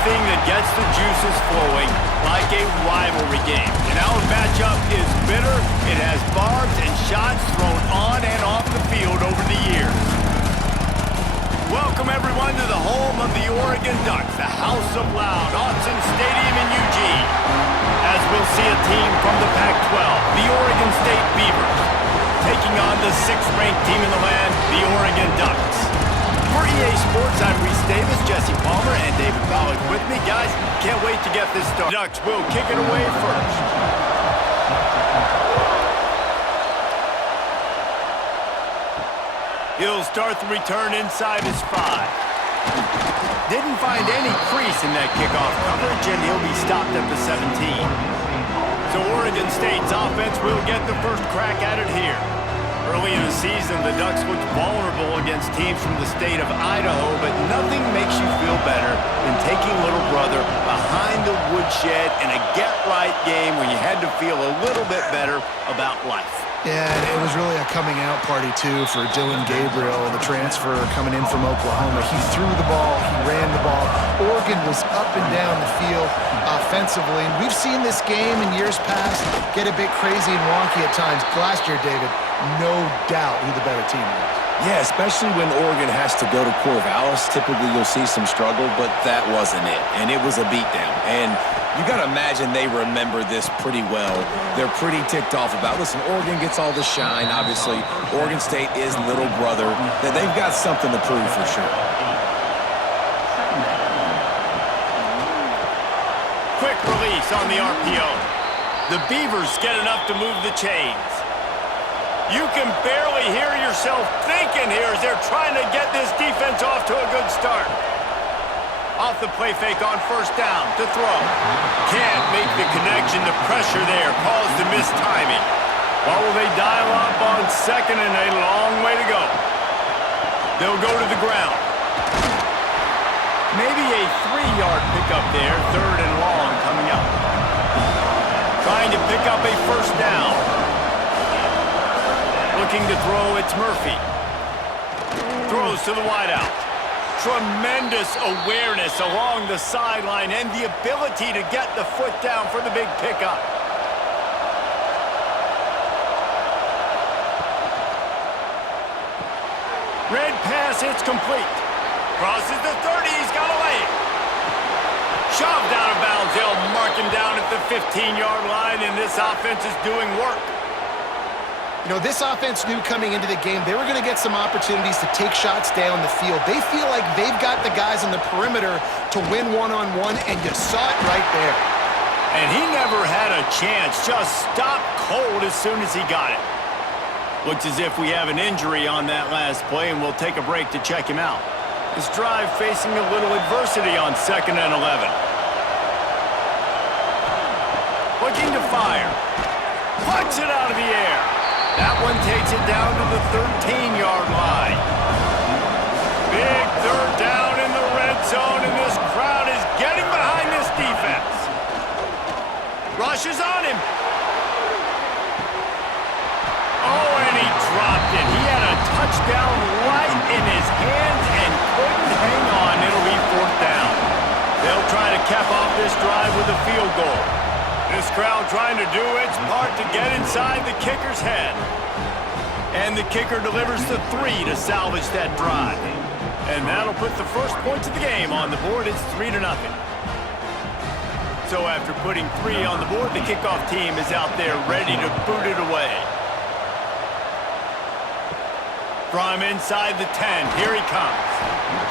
anything that gets the juices flowing, like a rivalry game. And our matchup is bitter. It has barbs and shots thrown on and off the field over the years. Welcome, everyone, to the home of the Oregon Ducks, the House of Loud, Autzen Stadium in Eugene. As we'll see a team from the Pac-12, the Oregon State Beavers, taking on the 6th-ranked team in the land, the Oregon Ducks. For EA Sports, I'm Reese Davis, Jesse Palmer, and David Pollack with me. Guys, can't wait to get this started. Ducks will kick it away first. He'll start the return inside his 5. Didn't find any crease in that kickoff coverage, and he'll be stopped at the 17. So Oregon State's offense will get the first crack at it here. Early in the season, the Ducks looked vulnerable against teams from the state of Idaho, but nothing makes you feel better than taking little brother behind the woodshed in a get-right game when you had to feel a little bit better about life. Yeah, and it was really a coming-out party, too, for Dylan Gabriel, the transfer coming in from Oklahoma. He threw the ball. He ran the ball. Oregon was up and down the field offensively. And we've seen this game in years past get a bit crazy and wonky at times. Last year, David, no doubt who the better team was. Yeah, especially when Oregon has to go to Corvallis. Typically, you'll see some struggle, but that wasn't it. And it was a beatdown. And you got to imagine they remember this pretty well. They're pretty ticked off about, listen, Oregon gets all the shine, obviously. Oregon State is little brother. That they've got something to prove for sure. Quick release on the RPO. The Beavers get enough to move the chains. You can barely hear yourself thinking here as they're trying to get this defense off to a good start. Off the play fake on first down to throw. Can't make the connection. The pressure there caused the missed timing. Well, will they dial up on second and a long way to go? They'll go to the ground. Maybe a 3-yard pickup there. 3rd and long coming up. Trying to pick up a first down. Looking to throw, it's Murphy. Throws to the wideout. Tremendous awareness along the sideline and the ability to get the foot down for the big pickup. Red pass, it's complete. Crosses the 30, he's got a lane. Shoved out of bounds, they'll mark him down at the 15-yard line, and this offense is doing work. You know, this offense knew coming into the game they were going to get some opportunities to take shots down the field. They feel like they've got the guys on the perimeter to win one-on-one, and you saw it right there. And he never had a chance, just stopped cold as soon as he got it. Looks as if we have an injury on that last play, and we'll take a break to check him out. This drive facing a little adversity on 2nd and 11. Looking to fire. Pucks it out of the air. That one takes it down to the 13-yard line. Big 3rd down in the red zone, and this crowd is getting behind this defense. Rushes on him. Oh, and he dropped it. He had a touchdown right in his hands and couldn't hang on. It'll be 4th down. They'll try to cap off this drive with a field goal. This crowd trying to do its part to get inside the kicker's head. And the kicker delivers the 3 to salvage that drive. And that'll put the first points of the game on the board. It's 3-0. So after putting 3 on the board, the kickoff team is out there ready to boot it away. From inside the 10, here he comes.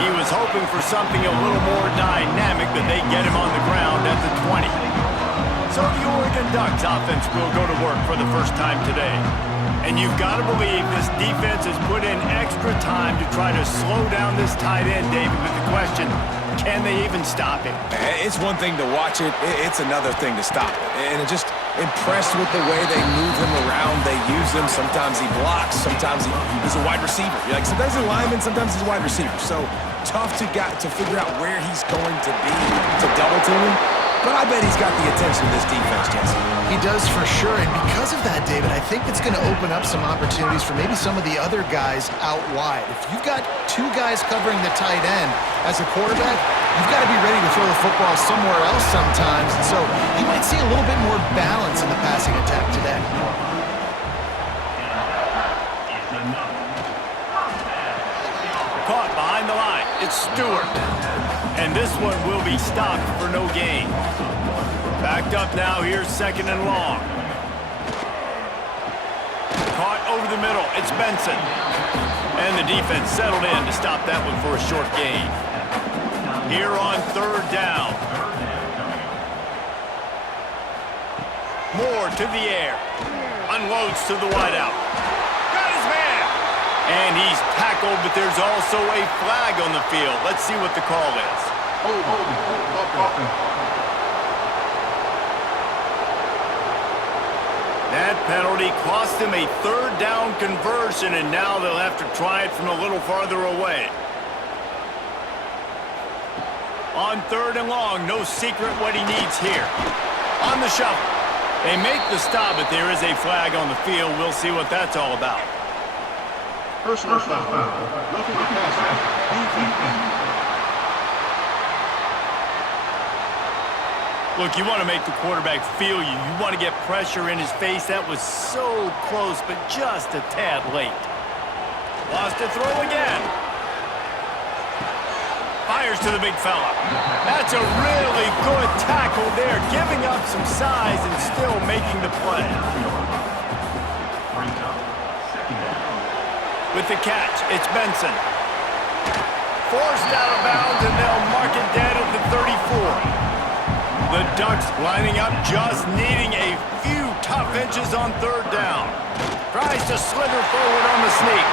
He was hoping for something a little more dynamic, but they get him on the ground at the 20. So the Oregon Ducks offense will go to work for the first time today. And you've got to believe this defense has put in extra time to try to slow down this tight end, David, with the question, can they even stop him? It's one thing to watch it. It's another thing to stop it. And it just impressed with the way they move him around. They use him. Sometimes he blocks. Sometimes he's a wide receiver. Like sometimes he's a lineman. Sometimes he's a wide receiver. So tough to figure out where he's going to be to double team him. but I bet he's got the attention of this defense, Jesse. He does for sure, and because of that, David, I think it's going to open up some opportunities for maybe some of the other guys out wide. If you've got two guys covering the tight end as a quarterback, you've got to be ready to throw the football somewhere else sometimes, and so you might see a little bit more balance in the passing attack today. Caught behind the line. It's Stewart. And this one will be stopped for no gain. Backed up now. Here's 2nd and long. Caught over the middle. It's Benson. And the defense settled in to stop that one for a short gain. Here on 3rd down. Moore to the air. Unloads to the wideout. Got his man. And he's tackled, but there's also a flag on the field. Let's see what the call is. That penalty cost him a 3rd down conversion, and now they'll have to try it from a little farther away. On 3rd and long, no secret what he needs here. On the shovel. They make the stop, but there is a flag on the field. We'll see what that's all about. Personal foul. Roughing the passer. Look, you want to make the quarterback feel you. You want to get pressure in his face. That was so close, but just a tad late. Lost to throw again. Fires to the big fella. That's a really good tackle there, giving up some size and still making the play. With the catch, it's Benson. Forced out of bounds, and they'll mark it dead at the 34. The Ducks lining up, just needing a few tough inches on 3rd down. Tries to slither forward on the sneak.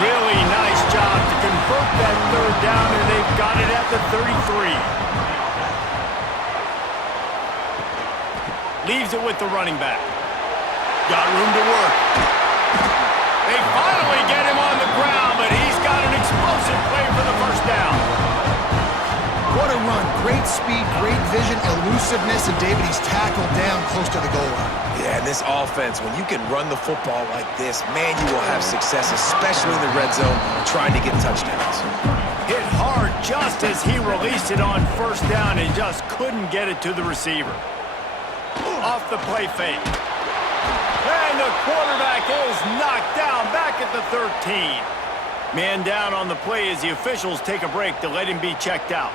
Really nice job to convert that 3rd down, and they've got it at the 33. Leaves it with the running back. Got room to work. They finally get him on the ground, but he's got an explosive play for the 1st down. What a run. Great speed, great vision, elusiveness, and David, he's tackled down close to the goal line. Yeah, and this offense, when you can run the football like this, man, you will have success, especially in the red zone, trying to get touchdowns. Hit hard just as he released it on 1st down and just couldn't get it to the receiver. Off the play fake. And the quarterback is knocked down back at the 13. Man down on the play as the officials take a break to let him be checked out.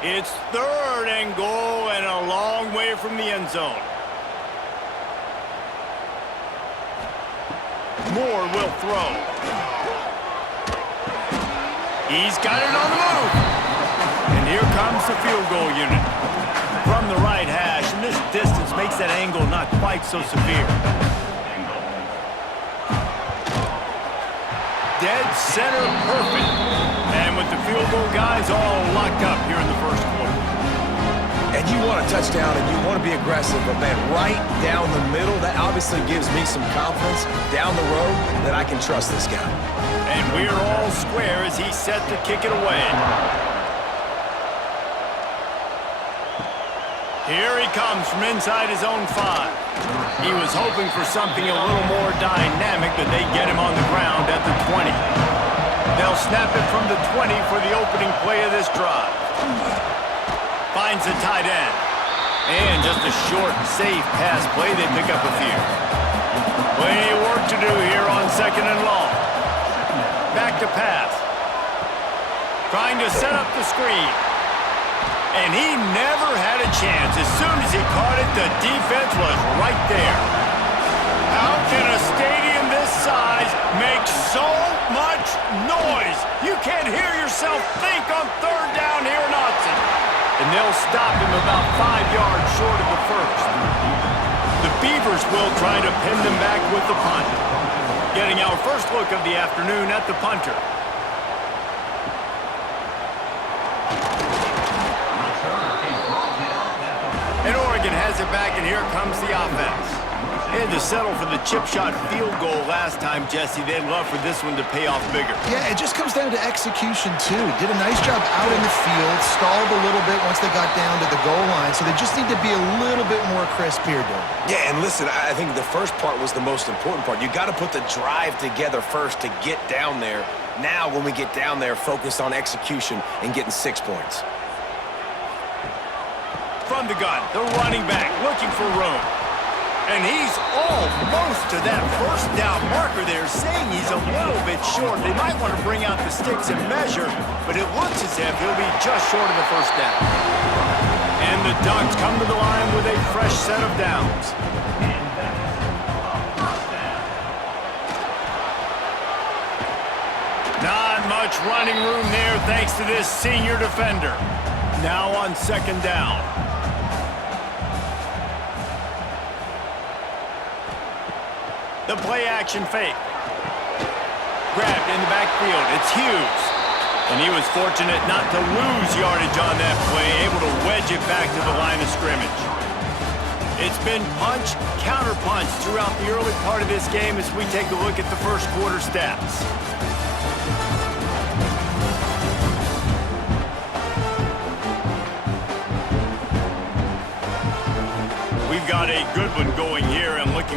It's 3rd and goal and a long way from the end zone. Moore will throw. He's got it on the move. And here comes the field goal unit. From the right hash, and this distance makes that angle not quite so severe. Dead center perfect. And with the field goal guys all locked up here in the 1st quarter. And you want a touchdown and you want to be aggressive, but man, right down the middle, that obviously gives me some confidence down the road that I can trust this guy. And we're all square as he's set to kick it away. Here he comes from inside his own 5. He was hoping for something a little more dynamic, but they get him on the ground at the 20. They'll snap it from the 20 for the opening play of this drive. Finds the tight end. And just a short, safe pass play. They pick up a few. Plenty of work to do here on 2nd and long. Back to pass. Trying to set up the screen. And he never had a chance. As soon as he caught it, the defense was right there. How can a stadium this size make so much noise? You can't hear yourself think on 3rd down here in Austin. And they'll stop him about 5 yards short of the 1st. The Beavers will try to pin them back with the punt. Getting our first look of the afternoon at the punter. And Oregon has it back, and here comes the offense. They had to settle for the chip shot field goal last time, Jesse. They'd love for this one to pay off bigger. Yeah, it just comes down to execution, too. Did a nice job out in the field, stalled a little bit once they got down to the goal line, so they just need to be a little bit more crisp here, Dylan. Yeah, and listen, I think the first part was the most important part. You got to put the drive together first to get down there. Now, when we get down there, focus on execution and getting 6 points. From the gun, the running back looking for room. And he's almost to that first down marker there, saying he's a little bit short. They might want to bring out the sticks and measure, but it looks as if he'll be just short of the first down. And the Ducks come to the line with a fresh set of downs. Not much running room there thanks to this senior defender. Now on second down. The play-action fake. Grabbed in the backfield. It's Hughes. And he was fortunate not to lose yardage on that play, able to wedge it back to the line of scrimmage. It's been punch, counter-punch throughout the early part of this game as we take a look at the first quarter stats. We've got a good one going here and looking